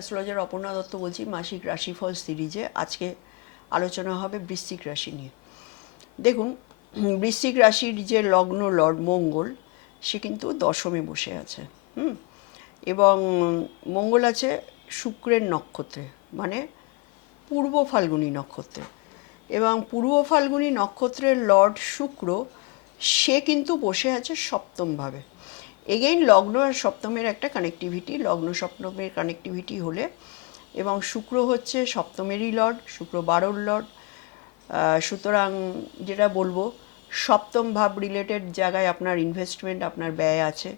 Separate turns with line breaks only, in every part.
Astrologer Aparna Dutta বলছি, মাসিক রাশিফল সিরিজে আজকে আলোচনা হবে বৃশ্চিক রাশি নিয়ে। দেখুন বৃশ্চিক রাশির যে লগ্ন লর্ড মঙ্গল, সে কিন্তু দশমে বসে আছে, হুম? এবং মঙ্গল আছে শুক্রের নক্ষত্রে মানে পূর্ব ফাল্গুনী নক্ষত্রে। এবং পূর্ব ফাল্গুনী নক্ষত্রের লর্ড শুক্র, সে কিন্তু বসে আছে সপ্তমভাবে। এগেইন লগ্ন আর সপ্তমের একটা কানেক্টিভিটি লগ্ন, সপ্তমের কানেক্টিভিটি হলে, এবং শুক্র হচ্ছে সপ্তমেরই লর্ড, শুক্র বারোর লর্ড সুতরাং যেটা বলব, সপ্তম ভাব রিলেটেড জায়গায় আপনার ইনভেস্টমেন্ট আপনার ব্যয় আছে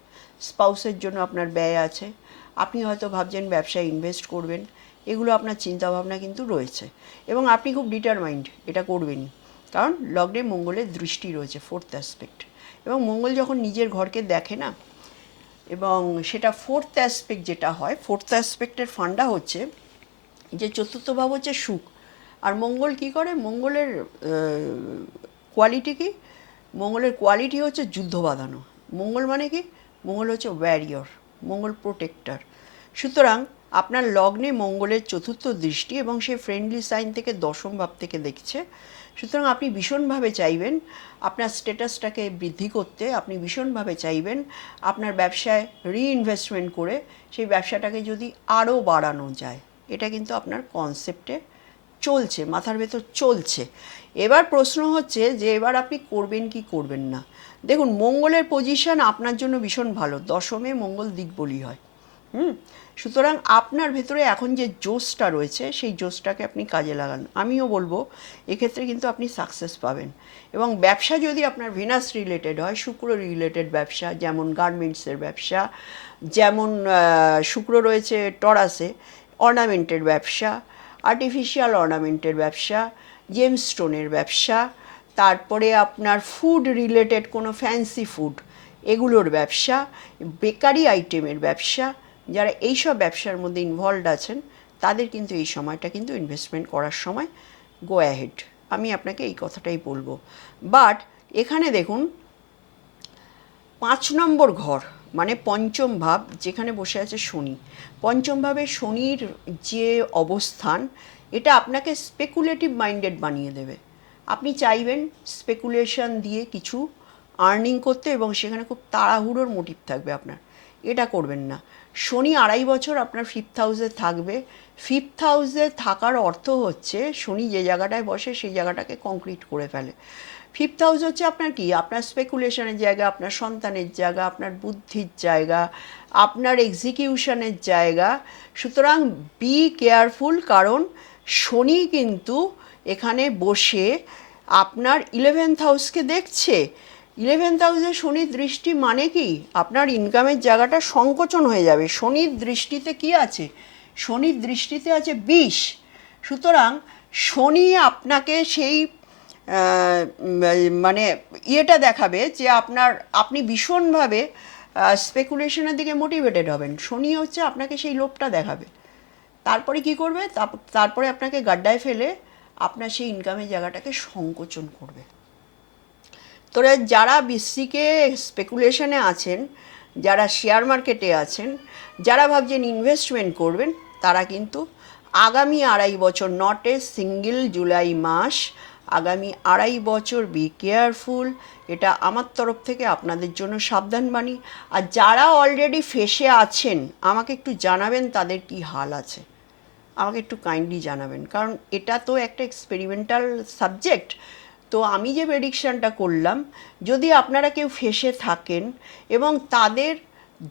স্পাউসের জন্য আপনার ব্যয় আছে, আপনি হয়তো ভাবছেন ব্যবসায় ইনভেস্ট করবেন, এগুলো আপনার চিন্তাভাবনা কিন্তু রয়েছে, এবং আপনি খুব ডিটারমাইন্ড এটা করবেনই, কারণ লগ্নে মঙ্গলের দৃষ্টি রয়েছে ফোর্থ অ্যাসপেক্ট এবং মঙ্গল যখন নিজের ঘরকে দেখে না এবং সেটা ফোর্থ অ্যাসপেক্ট যেটা হয় ফোর্থ অ্যাসপেক্টের ফান্ডা হচ্ছে যে চতুর্থ ভাব হচ্ছে সুখ। আর মঙ্গল কি করে? মঙ্গলের কোয়ালিটি কি? মঙ্গলের কোয়ালিটি হচ্ছে যুদ্ধ বাঁধানো। মঙ্গল মানে কি? মঙ্গল হচ্ছে ওয়ারিয়র মঙ্গল প্রোটেক্টর সুতরাং আপনার লগ্নে মঙ্গলের চতুর্থ দৃষ্টি এবং সে ফ্রেন্ডলি সাইন থেকে দশম ভাব থেকে দেখছে। সুতরাং আপনি ভীষণভাবে চাইবেন আপনার স্ট্যাটাসটাকে বৃদ্ধি করতে, আপনি ভীষণভাবে চাইবেন আপনার ব্যবসায় রিইনভেস্টমেন্ট করে সেই ব্যবসাটাকে যদি আরও বাড়ানো যায়। এটা কিন্তু আপনার কনসেপ্টে চলছে, মাথার ভেতর চলছে। এবার প্রশ্ন হচ্ছে যে এবার আপনি করবেন কি করবেন না? দেখুন, মঙ্গলের পজিশন আপনার জন্য ভীষণ ভালো। দশমে মঙ্গল দিকবলি হয়। হুম? সুতরাং আপনার ভেতরে এখন যে জোশটা রয়েছে, সেই জোশটাকে আপনি কাজে লাগান। আমিও বলব, এক্ষেত্রে কিন্তু আপনি সাকসেস পাবেন। এবং ব্যবসা যদি আপনার ভিনাস রিলেটেড হয়, শুক্র রিলেটেড ব্যবসা, যেমন গার্মেন্টসের ব্যবসা, যেমন শুক্র রয়েছে টরাসে অর্নামেন্টের ব্যবসা আর্টিফিশিয়াল অর্নামেন্টের ব্যবসা জেম স্টোনের ব্যবসা, তারপরে আপনার ফুড রিলেটেড কোনো ফ্যান্সি ফুড এগুলোর ব্যবসা, বেকারি আইটেমের ব্যবসা যারা এইসব ব্যবসার মধ্যে ইনভলভ আছেন, তাদের কিন্তু এই সময়টা কিন্তু ইনভেস্টমেন্ট করার সময় গো অ্যাহেড আমি আপনাকে এই কথাটাই বলব। বাট এখানে দেখুন, পাঁচ নম্বর ঘর মানে পঞ্চম ভাব, যেখানে বসে আছে শনি। পঞ্চম ভাবে শনির যে অবস্থান, এটা আপনাকে স্পেকুলেটিভ মাইন্ডেড বানিয়ে দেবে। আপনি চাইবেন স্পেকুলেশন দিয়ে কিছু আর্নিং করতে এবং সেখানে খুব তাড়াহুড়োর মোটিভ থাকবে আপনার। এটা করবেন না। শনি আড়াই বছর আপনার ফিফথ হাউসে থাকবে। ফিফথ হাউসে থাকার অর্থ হচ্ছে শনি যে জায়গাটায় বসে সেই জায়গাটাকে কংক্রিট করে ফেলে। ফিফথ হাউস হচ্ছে আপনার কি? আপনার স্পেকুলেশনের জায়গা, আপনার সন্তানের জায়গা, আপনার বুদ্ধির জায়গা, আপনার এক্সিকিউশনের জায়গা। সুতরাং বি কেয়ারফুল কারণ শনি কিন্তু এখানে বসে আপনার ইলেভেন্থ হাউসকে দেখছে। ইলেভেন্থ হাউসে শনির দৃষ্টি মানে কি? আপনার ইনকামের জায়গাটা সংকোচন হয়ে যাবে। শনির দৃষ্টিতে কি আছে? শনির দৃষ্টিতে আছে বিষ। সুতরাং শনি আপনাকে সেই মানে ইয়েটা দেখাবে যে আপনার, আপনি ভীষণভাবে স্পেকুলেশনের দিকে মোটিভেটেড হবেন। শনি হচ্ছে আপনাকে সেই লোভটা দেখাবে। তারপরে কি করবে? তারপরে আপনাকে গাড্ডায় ফেলে আপনার সেই ইনকামের জায়গাটাকে সংকোচন করবে। তোরা যারা বৃশ্চিকে স্পেকুলেশনে আছেন, যারা শেয়ার মার্কেটে আছেন, যারা ভাবছেন ইনভেস্টমেন্ট করবেন, তারা কিন্তু আগামী আড়াই বছর নট এ সিঙ্গেল জুলাই মাস, আগামী আড়াই বছর বি কেয়ারফুল এটা আমার তরফ থেকে আপনাদের জন্য সাবধান বাণী। আর যারা অলরেডি ফেসে আছেন, আমাকে একটু জানাবেন তাদের কি হাল আছে। আমাকে একটু কাইন্ডলি জানাবেন। কারণ এটা তো একটা এক্সপেরিমেন্টাল সাবজেক্ট তো আমি যে প্রেডিকশানটা করলাম, যদি আপনারা কেউ ফেসে থাকেন এবং তাদের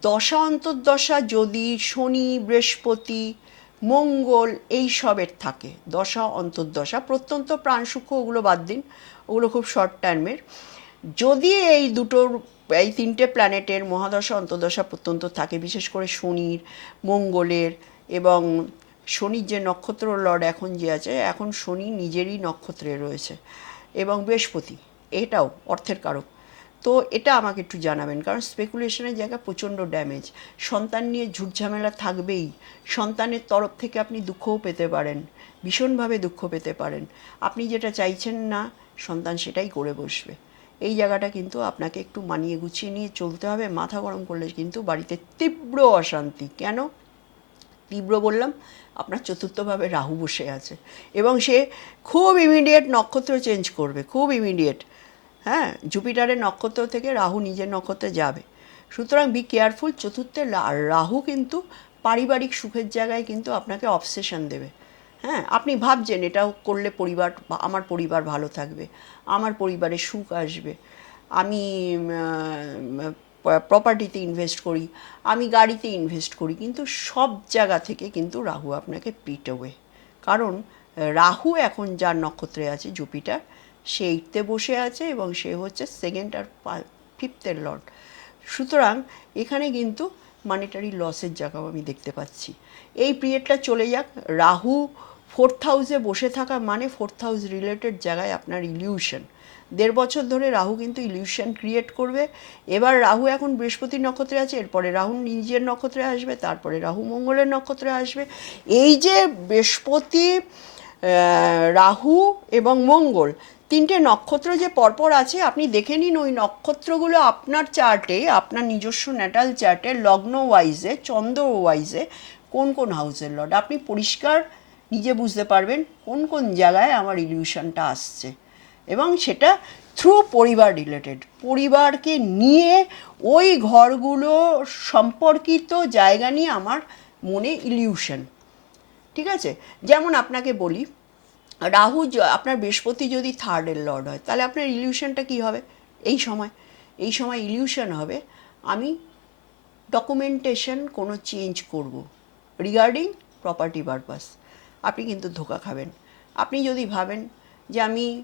দশা অন্তর্দশা যদি শনি, বৃহস্পতি, মঙ্গল এই সবের থাকে, দশা অন্তর্দশা, প্রত্যন্ত প্রাণসূক্ষ্ম ওগুলো বাদ দিন, ওগুলো খুব শর্ট টার্মের যদি এই দুটোর এই তিনটে প্ল্যানেটের মহাদশা অন্তর্দশা প্রত্যন্ত থাকে, বিশেষ করে শনির, মঙ্গলের এবং শনির যে নক্ষত্র লর্ড এখন যে আছে, এখন শনি নিজেরই নক্ষত্রে রয়েছে। এবং বৃহস্পতি, এটাও অর্থের কারক। তো এটা আমাকে একটু জানাবেন, কারণ স্পেকুলেশনের জায়গা প্রচণ্ড ড্যামেজ সন্তান নিয়ে ঝুটঝামেলা থাকবেই। সন্তানের তরফ থেকে আপনি দুঃখও পেতে পারেন, ভীষণভাবে দুঃখ পেতে পারেন। আপনি যেটা চাইছেন না, সন্তান সেটাই করে বসবে। এই জায়গাটা কিন্তু আপনাকে একটু মানিয়ে গুছিয়ে নিয়ে চলতে হবে। মাথা গরম করলে কিন্তু বাড়িতে তীব্র অশান্তি। কেন? তীব্র বললাম আপনার চতুর্থভাবে রাহু বসে আছে। এবং সে খুব ইমিডিয়েট নক্ষত্র চেঞ্জ করবে, খুব ইমিডিয়েট হ্যাঁ জুপিটারের নক্ষত্র থেকে রাহু নিজের নক্ষত্রে যাবে। সুতরাং বি কেয়ারফুল চতুর্থে রাহু কিন্তু পারিবারিক সুখের জায়গায় কিন্তু আপনাকে অবসেশন দেবে। হ্যাঁ আপনি ভাবছেন এটাও করলে পরিবার, আমার পরিবার ভালো থাকবে, আমার পরিবারে সুখ আসবে। আমি প্রপার্টিতে ইনভেস্ট করি, আমি গাড়িতে ইনভেস্ট করি, কিন্তু সব জায়গা থেকে কিন্তু রাহু আপনাকে পিটোবে কারণ রাহু এখন যার নক্ষত্রে আছে, জুপিটার, সে এইটতে বসে আছে এবং সে হচ্ছে সেকেন্ড আর ফিফথের লর্ড সুতরাং, এখানে কিন্তু মানিটারি লসের জায়গাও আমি দেখতে পাচ্ছি। এই পিরিয়ডটা চলে যাক। রাহু ফোর্থ হাউসে বসে থাকা মানে ফোর্থ হাউস রিলেটেড জায়গায় আপনার ইলিউশন দেড় বছর ধরে রাহু কিন্তু ইলিউশন ক্রিয়েট করবে। এবার রাহু এখন বৃহস্পতি নক্ষত্রে আছে, এরপরে রাহু নিজের নক্ষত্রে আসবে, তারপরে রাহু মঙ্গলের নক্ষত্রে আসবে। এই যে বৃহস্পতি রাহু এবং মঙ্গল, তিনটে নক্ষত্র যে পরপর আছে, আপনি দেখে নিন ওই নক্ষত্রগুলো আপনার চার্টে আপনার নিজস্ব ন্যাটাল চার্টে লগ্ন ওয়াইজে চন্দ্র ওয়াইজে কোন কোন হাউসের লর্ড আপনি পরিষ্কার নিজে বুঝতে পারবেন কোন কোন জায়গায় আমার ইলিউশনটা আসছে। এবং সেটা থ্রু পরিবার রিলেটেড পরিবারকে নিয়ে ওই ঘরগুলো সম্পর্কিত জায়গা নিয়ে আমার মনে ইলিউশন ঠিক আছে? যেমন আপনাকে বলি, রাহু আপনার বৃহস্পতি যদি থার্ডের লর্ড হয়, তাহলে আপনার ইলিউশনটা কি হবে? এই সময়। এই সময় ইলিউশন হবে, আমি ডকুমেন্টেশন কোনো চেঞ্জ করব রিগার্ডিং প্রপার্টি পারপাস আপনি কিন্তু ধোকা খাবেন। আপনি যদি ভাবেন যে আমি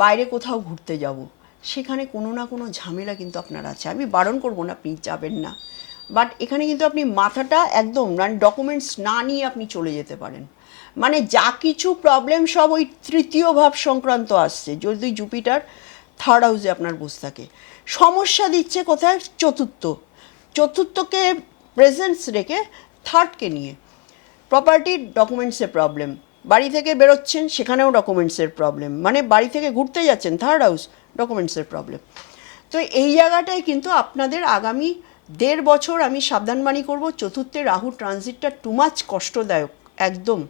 বাইরে কোথাও ঘুরতে যাব, সেখানে কোনো না কোনো ঝামেলা কিন্তু আপনার আছে। আমি বারণ করব না, আপনি যাবেন না। বাট এখানে কিন্তু আপনি মাথাটা একদম মানে ডকুমেন্টস না নিয়ে আপনি চলে যেতে পারেন। মানে যা কিছু প্রবলেম সব ওই তৃতীয় ভাব সংক্রান্ত আসছে, যদি জুপিটার থার্ড হাউসে আপনার বসে থাকে। সমস্যা দিচ্ছে কোথায়? চতুর্থ। চতুর্থকে প্রেজেন্স রেখে থার্ডকে নিয়ে। প্রপার্টির ডকুমেন্টসের প্রবলেম বাড়ি থেকে বেরোচ্ছেন, সেখানেও ডকুমেন্টসের প্রবলেম মানে বাড়ি থেকে ঘুরতে যাচ্ছেন থার্ড হাউস ডকুমেন্টসের প্রবলেম তো এই জায়গাটায় কিন্তু আপনাদের আগামী দেড় বছর আমি সাবধানবাণী করব, চতুর্থে রাহু ট্রানজিটটা টু মাচ কষ্টদায়ক, একদম।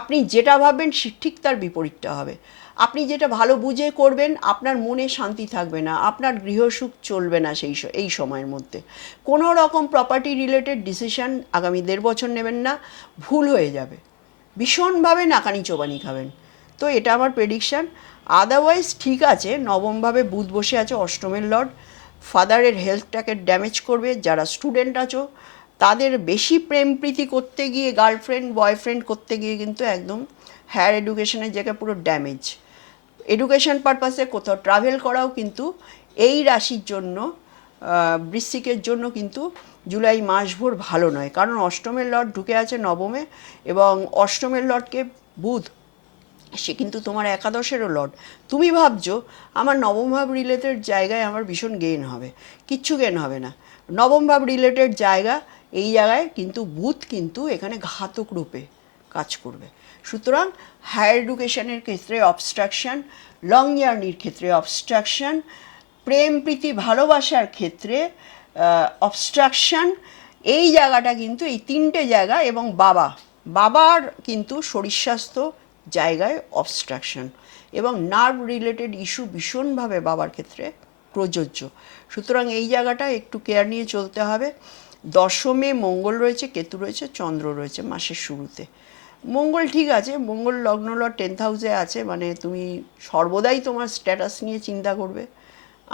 আপনি যেটা ভাববেন ঠিক তার বিপরীতটা হবে। আপনি যেটা ভালো বুঝে করবেন, আপনার মনে শান্তি থাকবে না, আপনার গৃহসুখ চলবে না সেই এই সময়ের মধ্যে। কোনো রকম প্রপার্টি রিলেটেড ডিসিশন আগামী দেড় বছর নেবেন না, ভুল হয়ে যাবে। ভীষণভাবে নাকানি চোবানি খাবেন। তো এটা আমার প্রেডিকশান আদারওয়াইজ ঠিক আছে, নবমভাবে বুধ বসে আছে, অষ্টমের লর্ড। ফাদারের হেলথটাকে ড্যামেজ করবে, যারা স্টুডেন্ট আছো, তাদের বেশি প্রেম প্রীতি করতে গিয়ে গার্লফ্রেন্ড বয়ফ্রেন্ড করতে গিয়ে কিন্তু একদম হায়ার এডুকেশনের জায়গায় পুরো ড্যামেজ এডুকেশন পারপাসে কোথাও ট্রাভেল করাও কিন্তু এই রাশির জন্য বৃশ্চিকের জন্য কিন্তু জুলাই মাসভর ভালো নয়। কারণ অষ্টমের লর্ড ঢুকে আছে নবমে এবং অষ্টমের লর্ডকে বুধ, সে কিন্তু তোমার একাদশেরও লর্ড। তুমি ভাবছ, আমার নবম ভাব রিলেটেড জায়গায় আমার ভীষণ গেন হবে। কিচ্ছু গেন হবে না। নবম ভাব রিলেটেড জায়গা, এই জায়গায় কিন্তু বুথ কিন্তু এখানে ঘাতক রূপে কাজ করবে। সুতরাং হায়ার এডুকেশনের ক্ষেত্রে অবস্ট্রাকশন লং জার্নির ক্ষেত্রে অবস্ট্রাকশন প্রেম প্রীতি ভালোবাসার ক্ষেত্রে অবস্ট্রাকশন এই জায়গাটা কিন্তু এই তিনটে জায়গা এবং বাবা। বাবার কিন্তু শরীর স্বাস্থ্য জায়গায় অবস্ট্রাকশন এবং নার্ভ রিলেটেড ইস্যু ভীষণভাবে বাবার ক্ষেত্রে প্রযোজ্য। সুতরাং এই জায়গাটা একটু কেয়ার নিয়ে চলতে হবে। দশমে মঙ্গল রয়েছে, কেতু রয়েছে, চন্দ্র রয়েছে মাসের শুরুতে। মঙ্গল ঠিক আছে, মঙ্গল লগ্ন লর টেন্থ হাউসে আছে মানে তুমি সর্বদাই তোমার স্ট্যাটাস নিয়ে চিন্তা করবে।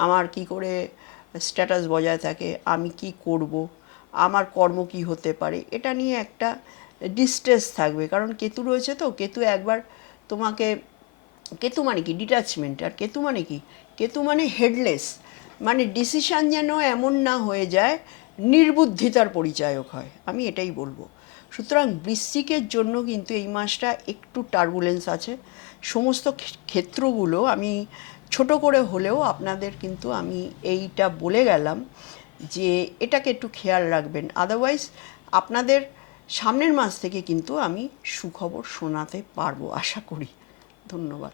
আমার কি করে স্ট্যাটাস বজায় থাকে, আমি কি করব, আমার কর্ম কি হতে পারে, এটা নিয়ে একটা ডিস্ট্রেস থাকবে। কারণ কেতু রয়েছে তো, কেতু একবার তোমাকে, কেতু মানে কি? ডিট্যাচমেন্ট আর কেতু মানে কি? কেতু মানে হেডলেস মানে ডিসিশন যেন এমন না হয়ে যায় নির্বুদ্ধিতার পরিচায়ক হয়। আমি এটাই বলব। সুতরাং বৃশ্চিকের জন্য কিন্তু এই মাসটা একটু টার্বুলেন্স আছে। সমস্ত ক্ষেত্রগুলো আমি ছোট করে হলেও আপনাদের কিন্তু আমি এইটা বলে গেলাম যে এটাকে একটু খেয়াল রাখবেন। আদারওয়াইজ আপনাদের সামনের মাস থেকে কিন্তু আমি সুখবর শোনাতে পারব, আশা করি। ধন্যবাদ।